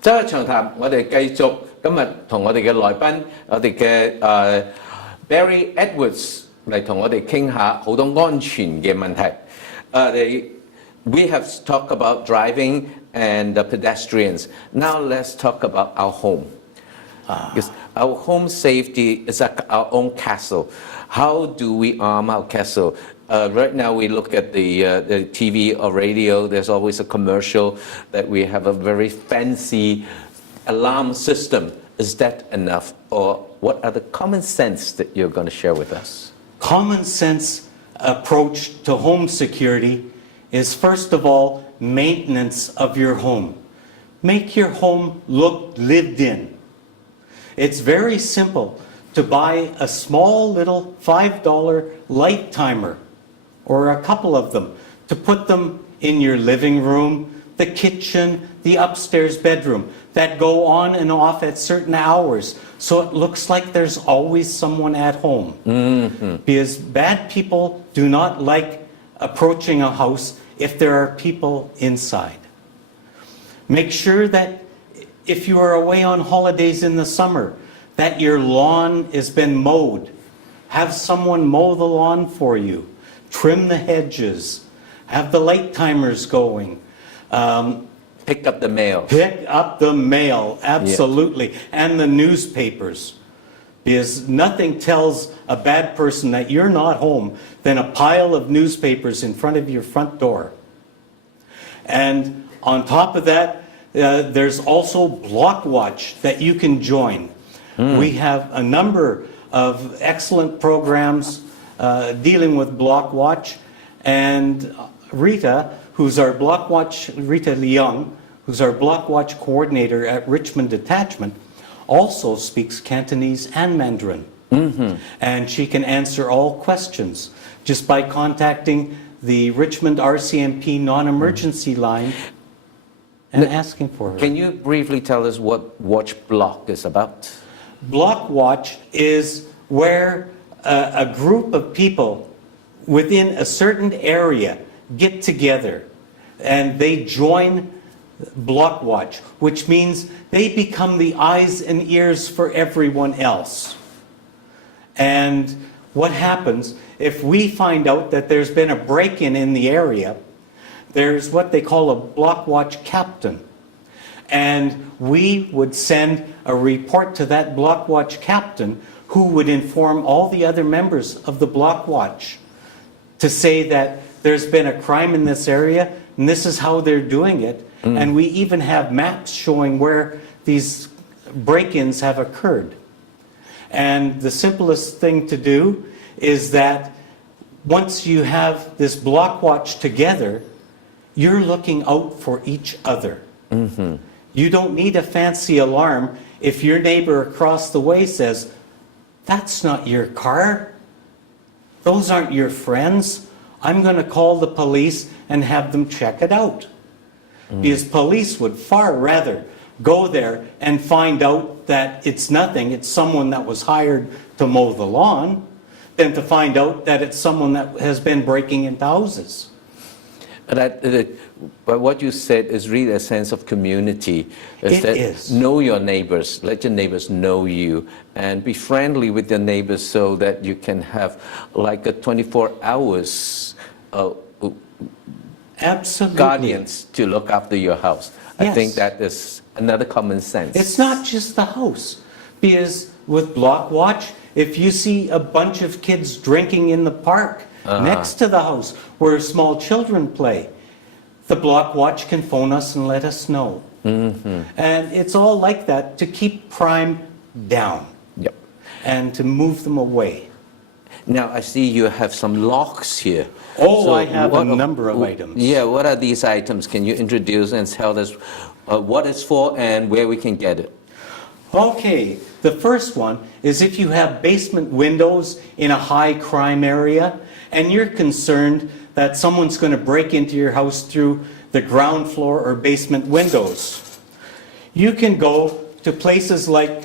周日長談，我哋繼續今日同我哋嘅來賓，我哋嘅Barry Edwards 嚟同我哋傾下好多安全嘅問題。We have talked about driving and pedestrians. Now let's talk about our home. Because our home safety is like our own castle. How do we arm our castle? Right now we look at the TV or radio, there's always a commercial that we have a very fancy alarm system. Is that enough? Or what are the common sense that you're going to share with us? Common sense approach to home security is, first of all, maintenance of your home. Make your home look lived in. It's very simple to buy a small little $5 light timer or a couple of them to put them in your living room, the kitchen, the upstairs bedroom that go on and off at certain hours so it looks like there's always someone at home. Because bad people do not like approaching a house if there are people inside. Make sure that if you are away on holidays in the summer, that your lawn has been mowed. Have someone mow the lawn for you. Trim the hedges. Have the light timers going. Pick up the mail. Pick up the mail, absolutely. Yeah. And the newspapers. Because nothing tells a bad person that you're not home than a pile of newspapers in front of your front door. And on top of that, there's also Block Watch that you can join. We have a number of excellent programs dealing with Block Watch, and Rita, who's our Block Watch, Rita Liaison, who's our Block Watch coordinator at Richmond Detachment, also speaks Cantonese and Mandarin. And she can answer all questions just by contacting the Richmond RCMP non-emergency line and asking for her. Can you briefly tell us what Watch Block is about? Block Watch is where a group of people within a certain area get together and they join Block Watch, which means they become the eyes and ears for everyone else. And what happens if we find out that there's been a break-in in the area? There's what they call a Block Watch captain. And we would send a report to that Block Watch captain who would inform all the other members of the Block Watch to say that there's been a crime in this area and this is how they're doing it. And we even have maps showing where these break-ins have occurred. And the simplest thing to do is that once you have this Block Watch together, you're looking out for each other. You don't need a fancy alarm if your neighbor across the way says, "That's not your car. Those aren't your friends. I'm going to call the police and have them check it out." Because police would far rather go there and find out that it's nothing, it's someone that was hired to mow the lawn, than to find out that it's someone that has been breaking into houses. But what you said is really a sense of community. It is. Know your neighbors, let your neighbors know you, and be friendly with your neighbors so that you can have like a 24 hours Absolutely. guardians to look after your house. I Yes. think that is another common sense. It's not just the house. Because with Block Watch, if you see a bunch of kids drinking in the park next to the house where small children play, the Block Watch can phone us and let us know. And it's all like that to keep crime down. Yep. And to move them away. Now I see you have some locks here. Oh, So I have a what- number of items. Yeah, what are these items? Can you introduce and tell us what it's for and where we can get it? Okay, the first one is if you have basement windows in a high crime area and you're concerned that someone's going to break into your house through the ground floor or basement windows, you can go to places like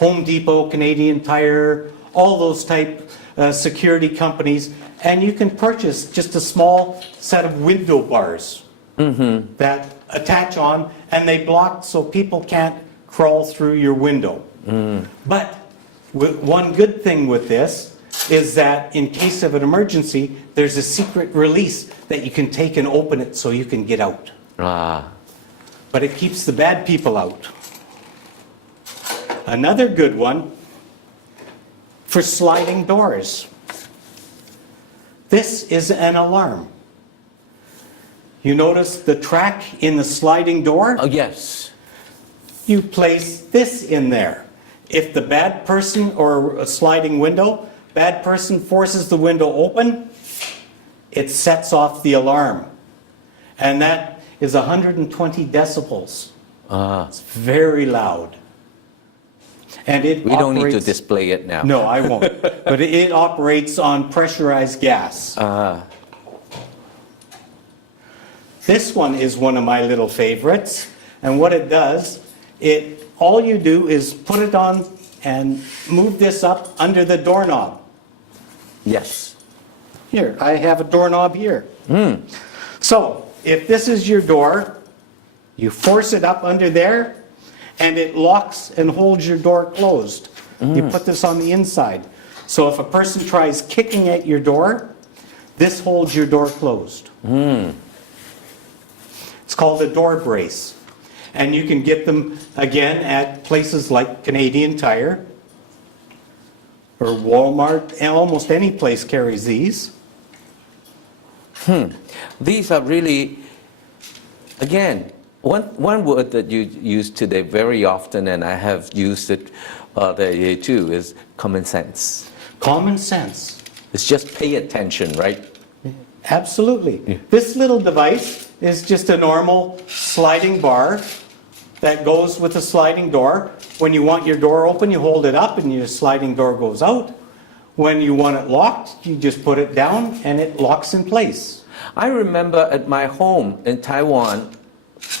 Home Depot, Canadian Tire, all those type security companies, and you can purchase just a small set of window bars that attach on, and they block so people can't crawl through your window. But one good thing with this is that in case of an emergency, there's a secret release that you can take and open it so you can get out. But it keeps the bad people out. Another good one for sliding doors. This is an alarm. You notice the track in the sliding door? Oh, yes. You place this in there. If the bad person, or a sliding window, bad person forces the window open, it sets off the alarm. And that is 120 decibels. It's very loud. And it We don't need to operates- display it now. No, I won't. But it operates on pressurized gas. This one is one of my little favorites. And what it does, all you do is put it on and move this up under the doorknob. Yes. Here, I have a doorknob here. So, if this is your door, you force it up under there, and it locks and holds your door closed. You put this on the inside. So if a person tries kicking at your door, this holds your door closed. It's called a door brace. And you can get them, again, at places like Canadian Tire or Walmart, and almost any place carries these. These are really, again, one word that you use today very often, and I have used it there too, is common sense. Common sense. It's just pay attention, right? Absolutely. This little device is just a normal sliding bar that goes with a sliding door. When you want your door open, you hold it up and your sliding door goes out. When you want it locked, you just put it down and it locks in place. I remember at my home in Taiwan,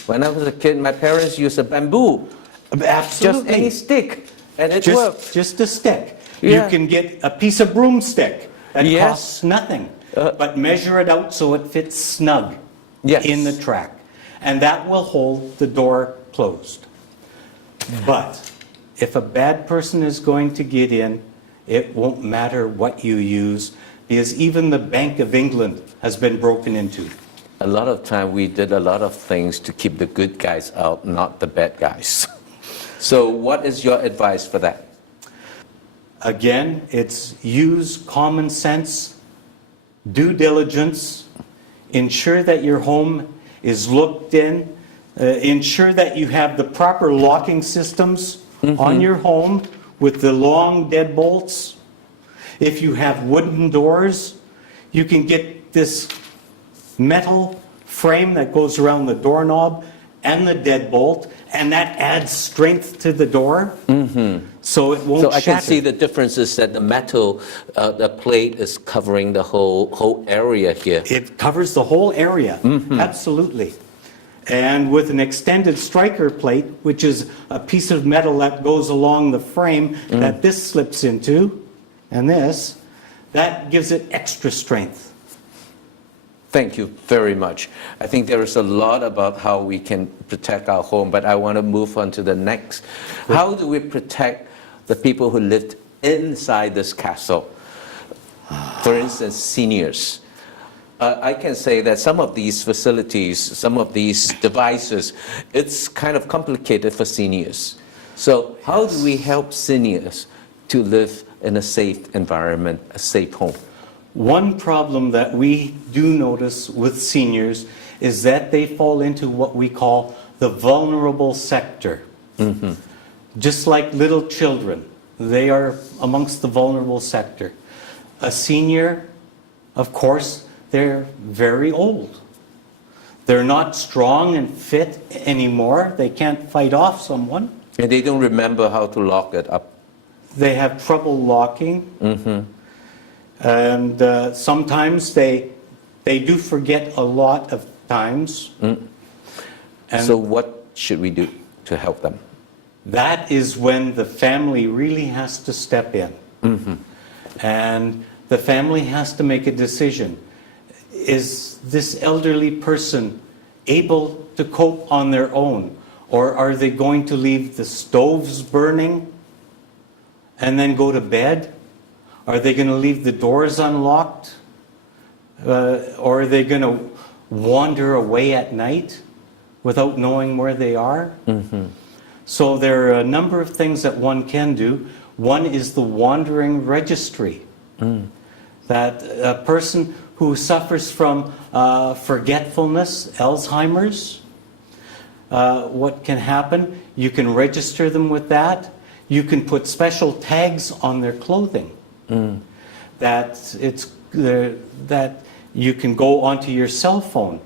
when I was a kid, my parents used a bamboo, Absolutely. just any stick, and it worked. Just a stick. Yeah. You can get a piece of broomstick that Yes. costs nothing, but measure it out so it fits snug Yes. in the track. And that will hold the door closed. But if a bad person is going to get in, it won't matter what you use, because even the Bank of England has been broken into. A lot of time we did a lot of things to keep the good guys out, not the bad guys. So what is your advice for that? Again, it's use common sense, due diligence, ensure that your home is looked in, ensure that you have the proper locking systems on your home with the long deadbolts. If you have wooden doors, you can get this metal frame that goes around the doorknob and the deadbolt, and that adds strength to the door, so it won't So I shatter. can see the difference is that the metal, the plate is covering the whole area here. It covers the whole area, absolutely. And with an extended striker plate, which is a piece of metal that goes along the frame that this slips into, and this, that gives it extra strength. Thank you very much. I think there is a lot about how we can protect our home, but I want to move on to the next. How do we protect the people who lived inside this castle? For instance, seniors. I can say that some of these facilities, some of these devices, it's kind of complicated for seniors. So how do we help seniors to live in a safe environment, a safe home? One problem that we do notice with seniors is that they fall into what we call the vulnerable sector. Just like little children, they are amongst the vulnerable sector. A senior, of course, they're very old. They're not strong and fit anymore. They can't fight off someone. And they don't remember how to lock it up. They have trouble locking. And sometimes they do forget a lot of times. And So what should we do to help them? that is when the family really has to step in. And the family has to make a decision. Is this elderly person able to cope on their own? Or are they going to leave the stoves burning and then go to bed? Are they going to leave the doors unlocked? Or are they going to wander away at night without knowing where they are? So there are a number of things that one can do. One is the wandering registry. That a person who suffers from forgetfulness, Alzheimer's, what can happen? You can register them with that. You can put special tags on their clothing. That you can go onto your cell phone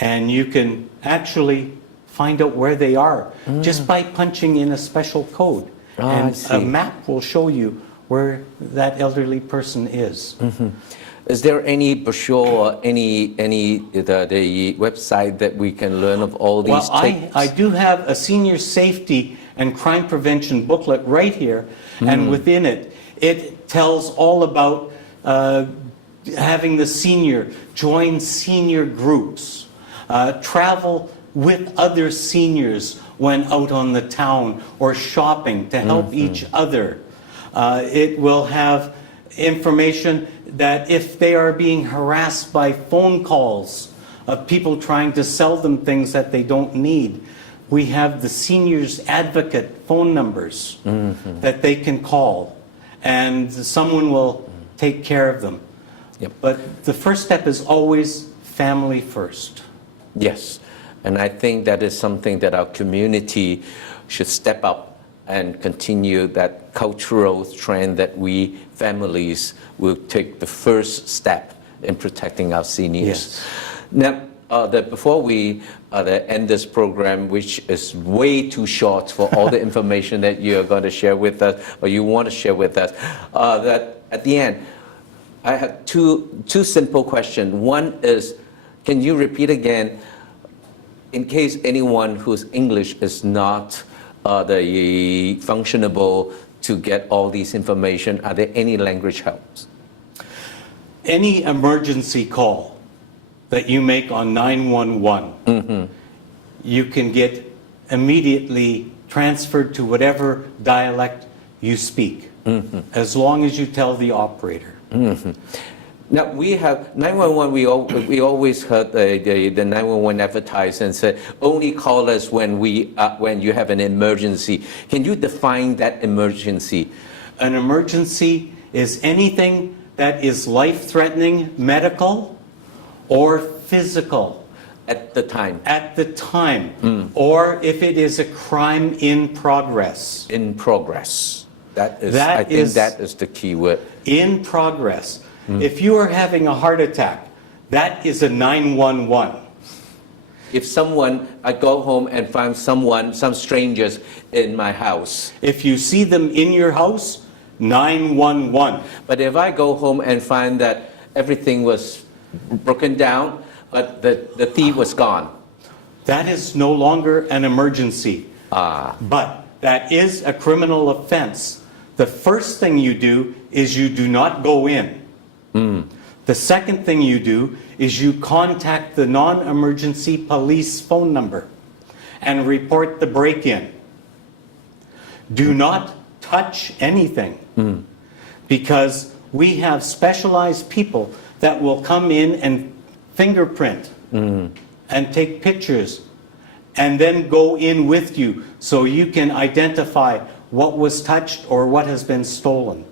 and you can actually find out where they are just by punching in a special code. And a map will show you where that elderly person is. Is there any brochure or any the website that we can learn of all these tips? I do have a senior safety and crime prevention booklet right here, and within it, it tells all about having the senior join senior groups, travel with other seniors when out on the town or shopping to help each other. It will have information that if they are being harassed by phone calls of people trying to sell them things that they don't need, we have the seniors advocate phone numbers that they can call, and someone will take care of them. But the first step is always family first. Yes, and I think that is something that our community should step up and continue that cultural trend that we families will take the first step in protecting our seniors. Now, before we end this program, which is way too short for all the information that you are going to share with us, or you want to share with us, that at the end, I have two simple questions. One is, can you repeat again, in case anyone whose English is not the functionable to get all these information, are there any language helps? Any emergency call that you make on 911, you can get immediately transferred to whatever dialect you speak, as long as you tell the operator. Now we have 911. We always heard the 911 advertise and said only call us when you have an emergency. Can you define that emergency? An emergency is anything that is life-threatening, medical, or physical. At the time. At the time, or if it is a crime in progress. In progress. I think that is the key word. In progress. If you are having a heart attack, that is a 911. If I go home and find some strangers in my house. If you see them in your house, 911. But if I go home and find that everything was broken down, but the thief was gone. That is no longer an emergency. But that is a criminal offense. The first thing you do is you do not go in. The second thing you do is you contact the non-emergency police phone number and report the break-in. Do not touch anything, because we have specialized people that will come in and fingerprint and take pictures and then go in with you so you can identify what was touched or what has been stolen.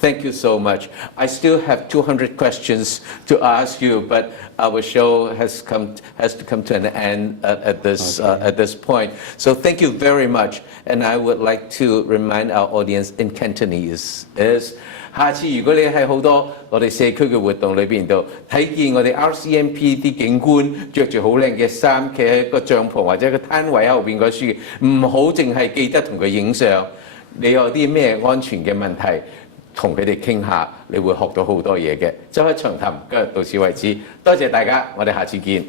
Thank you so much. I still have 200 questions to ask you, but our show has to come to an end at this point. So thank you very much. And I would like to remind our audience in Cantonese is 下次如果你喺好多我哋社區嘅活動裏邊度睇見我哋 RCMP 啲警官着住好靚嘅衫，企喺個帳篷或者個攤位後邊嗰處，唔好淨係記得同佢影相。你有啲咩安全嘅問題，同佢哋傾下，你會學到好多嘢嘅。周一長談今日到此為止，多謝大家，我哋下次見。